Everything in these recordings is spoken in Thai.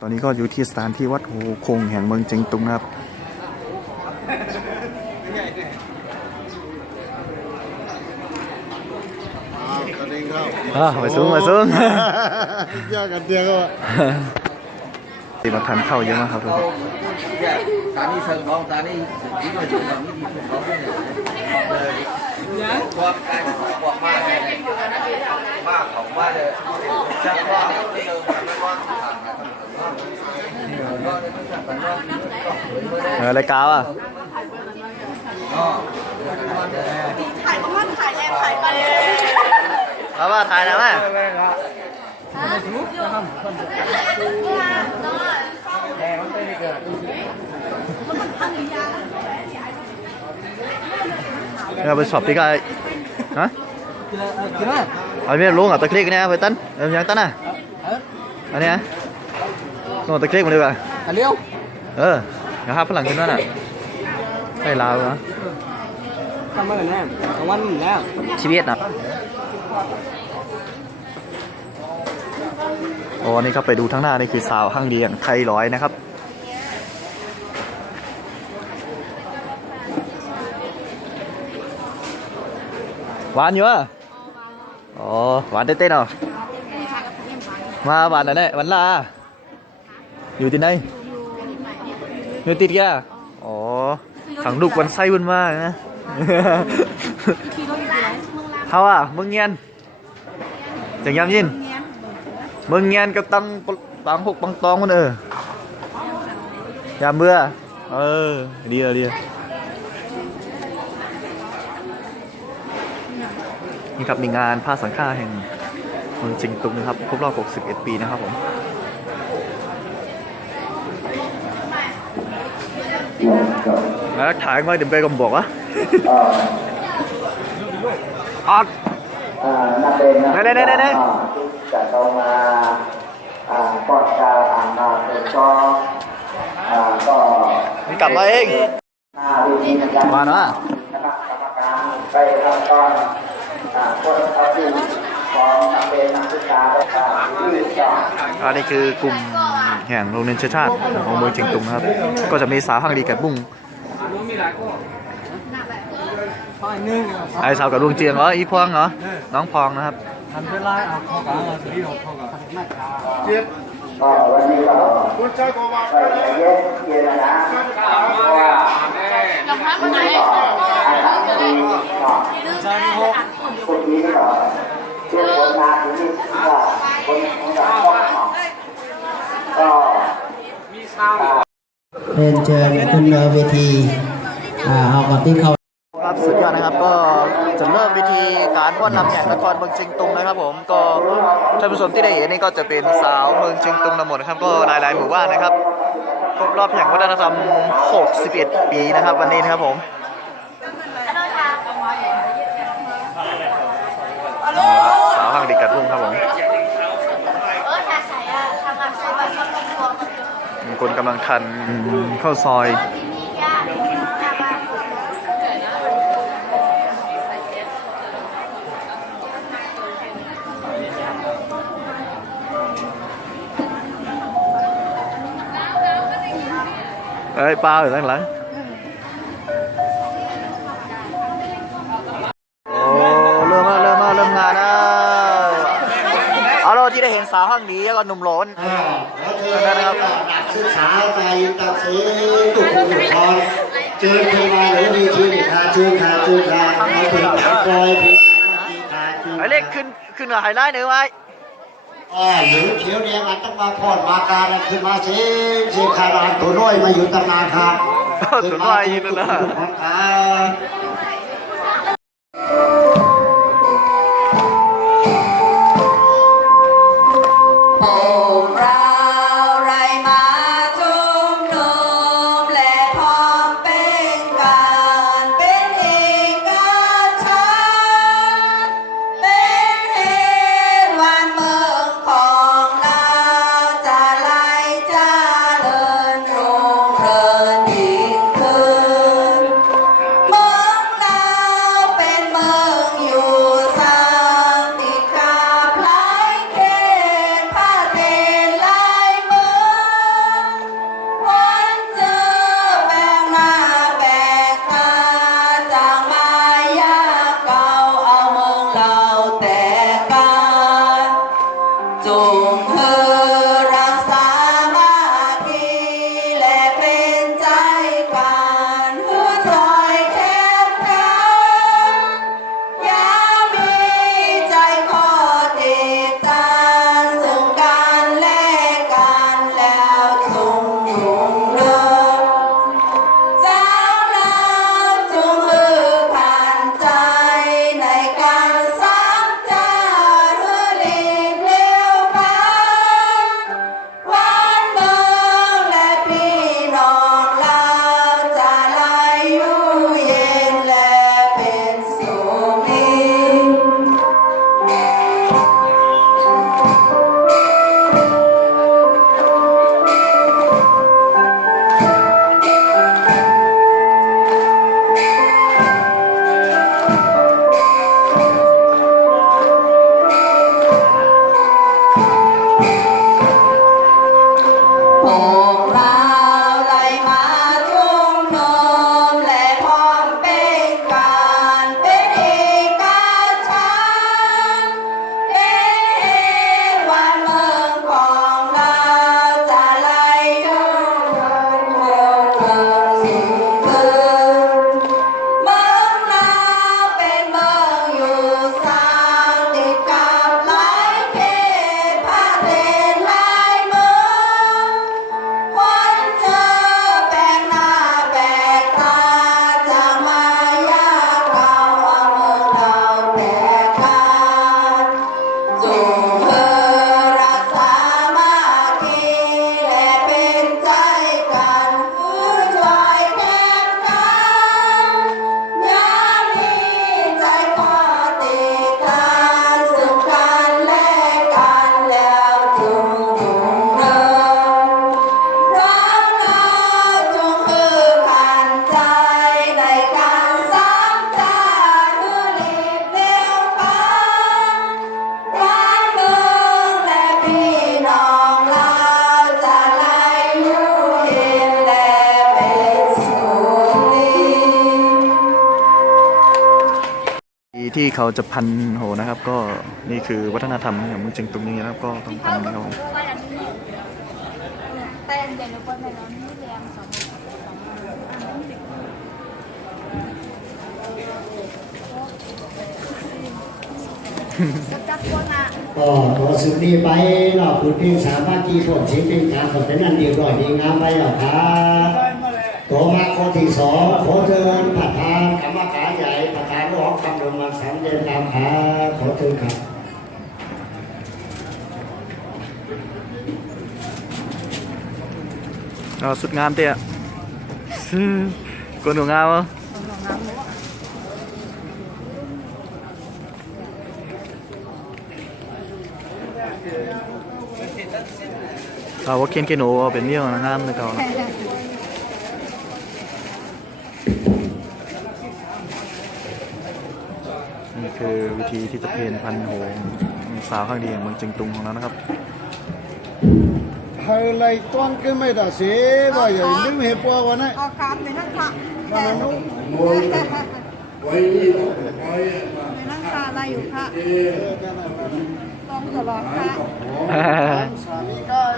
ตอนนี้ก็อยู่ที่สถานที่วัดโหคงแห่งเมืองเจิงตุงนะครับกระเด้งเข้าอ่ามาสูงมาสูงยากกันเดียวก็ตีมาทันเข้าเยอะมากครับทุกคนตานี่เชิงน้องตานี่ที่เราจุดเรานี่ดีสุดเขาเนี่ยความการบอกมากเลย มากของมากเลยจะว่าเนี่ยเดิมไม่ว่าทางกันเออรายการอะถ่ายมาถ่ายแรงถ่ายไปมาว่าถ่ายนะแม่เราไปสอบที่กายฮะ เอาไม่รู้อะตะคลิกเนี่ยไปตั้นเออยังตั้นอะอันนี้อะลงตะคลิกมาดีกว่าอันเลี้ยวเออเดี๋ยวหาฝรั่งขึ้นนั่นอะใช่ลาวเหรอทำมาแล้ววันแล้วชีวิตนะโอ้นี่ครับไปดูทั้งหน้านี่คือสาวห้างเดียงไทยร้อยนะครับหวานอยู่อะ อ๋อหวานเต้นๆเหรอมาหวานอะไรเนี่ยหวานลาอยู่ที่ไหนอยู่ติดแกอ๋อขังลูกวั นไส้วันมากนะเขาอะมึงเงียนจังยามยินมึงเงียนกับตังตังหกปังตองมันเออยามเบื่อเออดีอะดีอะนี่ครับมีงานผ้าสังฆาแห่งเมืองจิงตุงนะครับครบรอบ 61 ปีนะครับผมแล้วถ่ายมาเดี๋ยวไปกำบอกวะออกอ่านักเรียนนักไหนไหนไหนไหนอ่าที่จะต้องมาอ่าก่อนจะอ่านมาเป็นก็อ่าก็นี่กลับมาเองหน้าวิธีนะครับมาเนอะคณะกรรมการไปทำการอ่า คนเอาที่ของนักเรียนนักศึกษาและการที่จะอันนี้คือกลุ่มแห่งโรงเรียนเชื้อชาติของเมืองเชียงตุงนะครับ ก็จะมีสาวฮังดีกับบุ้งไอสาวกับลุงเจียงเหรออีพวงเหรอน้องพองนะครับทันเวลาเอาเข้ากลางเอาสีเอาเข้ากลางก็วันนี้ก็คุณชายก็ว่าไปเย็นเย็นนะเพราะว่าลองพักมาไหนอากาศดีก็คนนี้ก็เชื่อผลงานที่นี่ก็ คนของเราก็เรียนเชิญขึ้นเวทีอ่าเอากับที่เขาครับสุดยอดนะครับก็จะเริ่มวิธีการฟ้อนรำแห่งนครเมืองเชียงตุงนะครับผมก็ท่านผู้ชมที่ได้เห็นนี่ก็จะเป็นสาวเมืองเชียงตุงทั้งหมดนะครับก็หลายๆหมู่บ้านนะครับครบรอบแห่งวัฒนธรรม 61 ปีนะครับ วันนี้นะครับผม สาวฮังดีกัดบุ้งครับผม เออถ่ายใส่อะทำงานใส่บัตรชอบตัวตัว มี คนกำลังทันเข้าวซอยทีนี้ย่าย่ามาเอ้ยปลาอยู่ข้างหลังโอ้เริ่มมาเริ่มมาเริ่มงานแล้วเอาเราที่ได้เห็นสาวห้างนี้แล้วก็หนุ่มโหลนนั่นนะครับ ศึกษาไปตัดสีตุกตุกพรเชิญเพลงมาหรือมีชื่อค่ะเชิญค่ะเชิญค่ะเอาเพลงขับปล่อยเพลงขับนาทีค่ะไอ้เล็กขึ้นขึ้นกับไฮไลท์หน่อยไว้อ๋อหรือเขียวแดงมันต้องมาพอดมาการขึ้นมาเสีเสีคารานตัวน้อยมาอยู่ตั้งนานครับตัวน้อยอยู่นั่นนะขึ้น ที่เขาจะพันโหนะครับ ก็นี่คือวัฒนธรรมของเมืองเชียงตุงนี่นะครับ ก็ต้องพันนะครับผมเต้นเราต่องจับจับคนอะก็ขอสุดนี้ไปเนาะคุณพี่สามารถที่ผลชิ้นเป็นการสดเป็นอันเดียวดอยดีงามไปหรอครับตัวมาข้อที่สองขอเชิญประธานกรรมการ เดือนตามหาขอเชิญครับเอาสุดงามเตี้ยกวนหัวงามเหรอเอาว่าเคนเคนโอเป็นเมี่ยวนะงามเลยเขานะนี่ คือวิธีที่จะเพนพันโหงสาวข้างดีอย่างเมืองเจิงตุงของเรานะครับ hai lại toan cái mấy đã xế và giờ đứng hiệp qua วัน này เอาคามไปนั่งค่ะ mà nó đúng ไปนั่งค่ะอะไรอยู่ค่ะลองตลอดค่ะ sami cái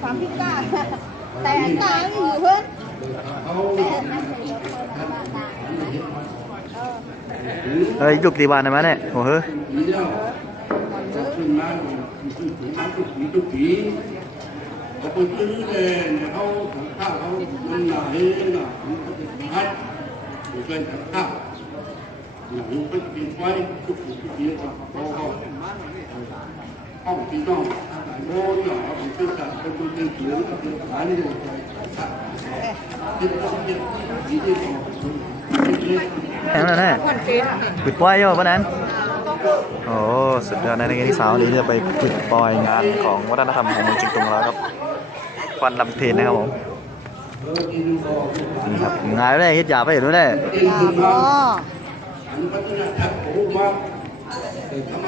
ความพิการแต่กลางอยู่เพื่อน เอ้ยยุกตีบานได้ไหมเนี่ยโอ้เฮ้ย ห้องพี่น้องโม่หน่อผมเป็นสัตว์เป็นคนเป็นเสือกับเป็นขานี่เลยสัตว์ที่ต้องเก็บที่ที่ของแข็งแล้วแน่ปิดปล่อยเยอะปะนั้น โอ้ สุดยอดในในที่สาวนี้จะไปปิดปล่อยงานของวัฒนธรรมของเมืองจิงตุงแล้วครับฟันลำเทนนะครับผมนี่ครับงานไม่ได้ฮิตยาไปอยู่ด้วยแน่อ๋อ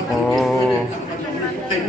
โอ้หลายปีนก็เหลียวผมเลยนะแน่นอนก็นาสั่งบนนะเดี๋ยวเปลี่ยนนะเป็นเป็นในรุ่นธรรมะก็จะเป็นทางของเรียกที่หนึ่งเป็นธรรมะนะครับหรือหรือหรือที่พบเยอะกว่าทำไหนแล้วเนี่ยก็เรื่องที่จะโอ้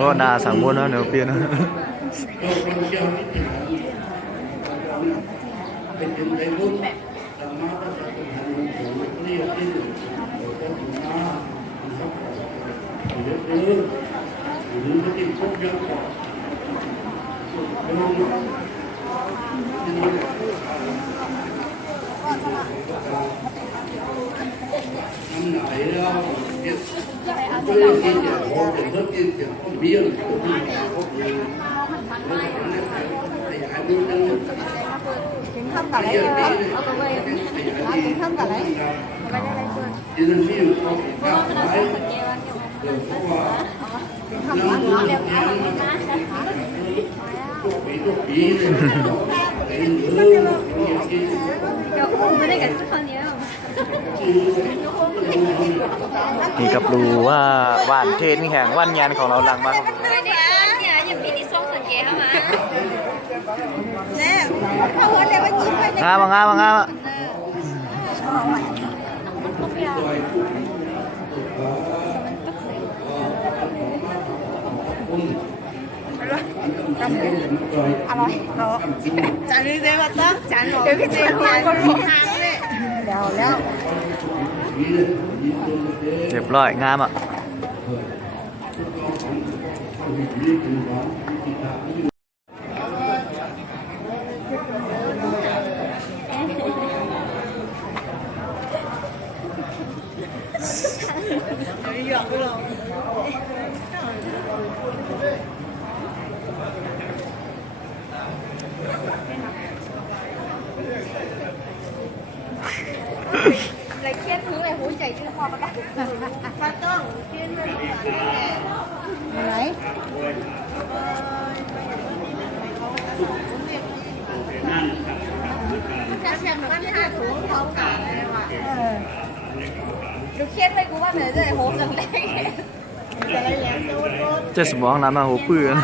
ะต้องเบี้ยหรือ ต้องมีพวกนี้ขยายดูนั่นถึงขั้นแต่ไรเลยเอาไปเลยถึงขั้ พี่กับรู้ว่าว่านเทนแห่งว่านงานของเราลังมากครับเนี่ยเนี่ยยังมีที่ส่งสัญญาเข้ามาเนี่ยเขาว่ามไปงามอะงามอะงามอร่อยเหรอจานนี้เจ๊มาตั้งจานเดี๋ยวพี่เจ๊มาคนรู้ทาง เลยเดี๋ยวแล้วเรียบร้อยงามอะเลยเครียดถึงเลยหูใจชื่อพอมาได้ฟ้าต้องเครียดเลยไหน จะเชียงมันห้าถุงเขากาเลยว่ะดูเครียดไปกูว่าเหนื่อยจะโฮมจังเลยเจ็ดสมองน้ำมาหัวปื้อน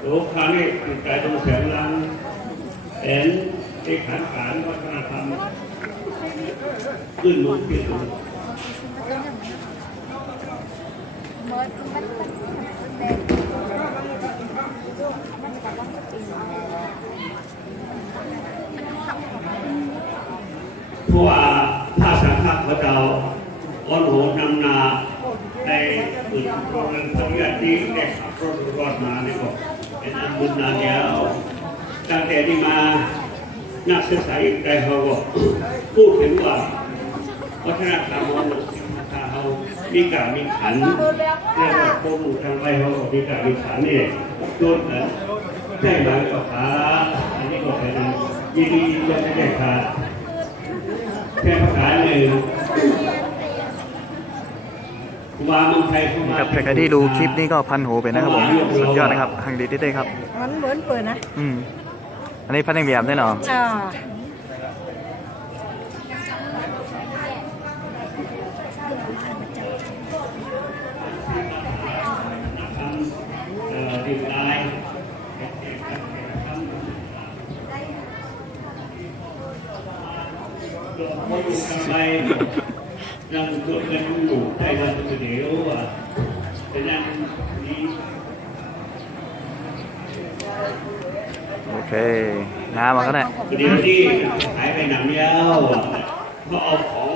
โอ้ครั้งนี้ติดใจตรงเสียงดังเห็นที่ขันขานวัฒนธรรมขึ้นลงขึ้นลงเพ ราะว่าถ้าสังฆะเขาเจ้าอ้อนโหนนำนาในอื่นโรงเรียนพระญาติได้ขับรถรอดมาเนี่ก็เป็นอันบุญนานแล้วตั้งแต่ที่มานักศึกษาอีกใจเขาก็พูดถึงว่าวัฒนธรรมของถ้าเขามีกามีขันเรียกว่าโครูทางไปเขาบอกมีกามีขันนี่โดนเอ่อแจ้งมาก็ขาอันนี้ก็เป็นยินดีจะแจ้งขา แค่ภาษาหนึ่งวางเมืองไทยเข้ามาครับใครที่ดูคลิปนี้ก็พันหูไปนะครับผมสุดยอดนะครับหังดีที่ได้ครับ มันเหมือนเปิดนะอืมอันนี้พันยังเบียบแน่นอนอ่าเอ่อดื่ม ได้ทำไมยังตัวเงินอยู่ใจเราเดียวอะแต่นั้นนี้โอเคน้ำมาก็ได้เดี๋ยวที่หายไปหนังเดียวอะเอาของ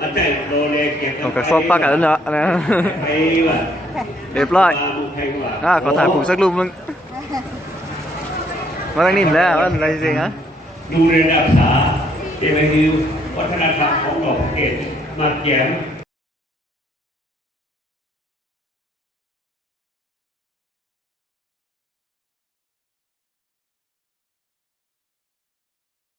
มาแต่งโดเลเก็บผมกับซอกปากกันแล้วเนะนะเรียบร้อยมาเมืองไทยว่าขอถ่ายผมสักรูปนึงมาตั้งนิ่มแล้วว่าอะไรจริงฮะ ดูเรียนรักษาเอเวนิววัฒนธรรมของดอกเกตมาแย้ม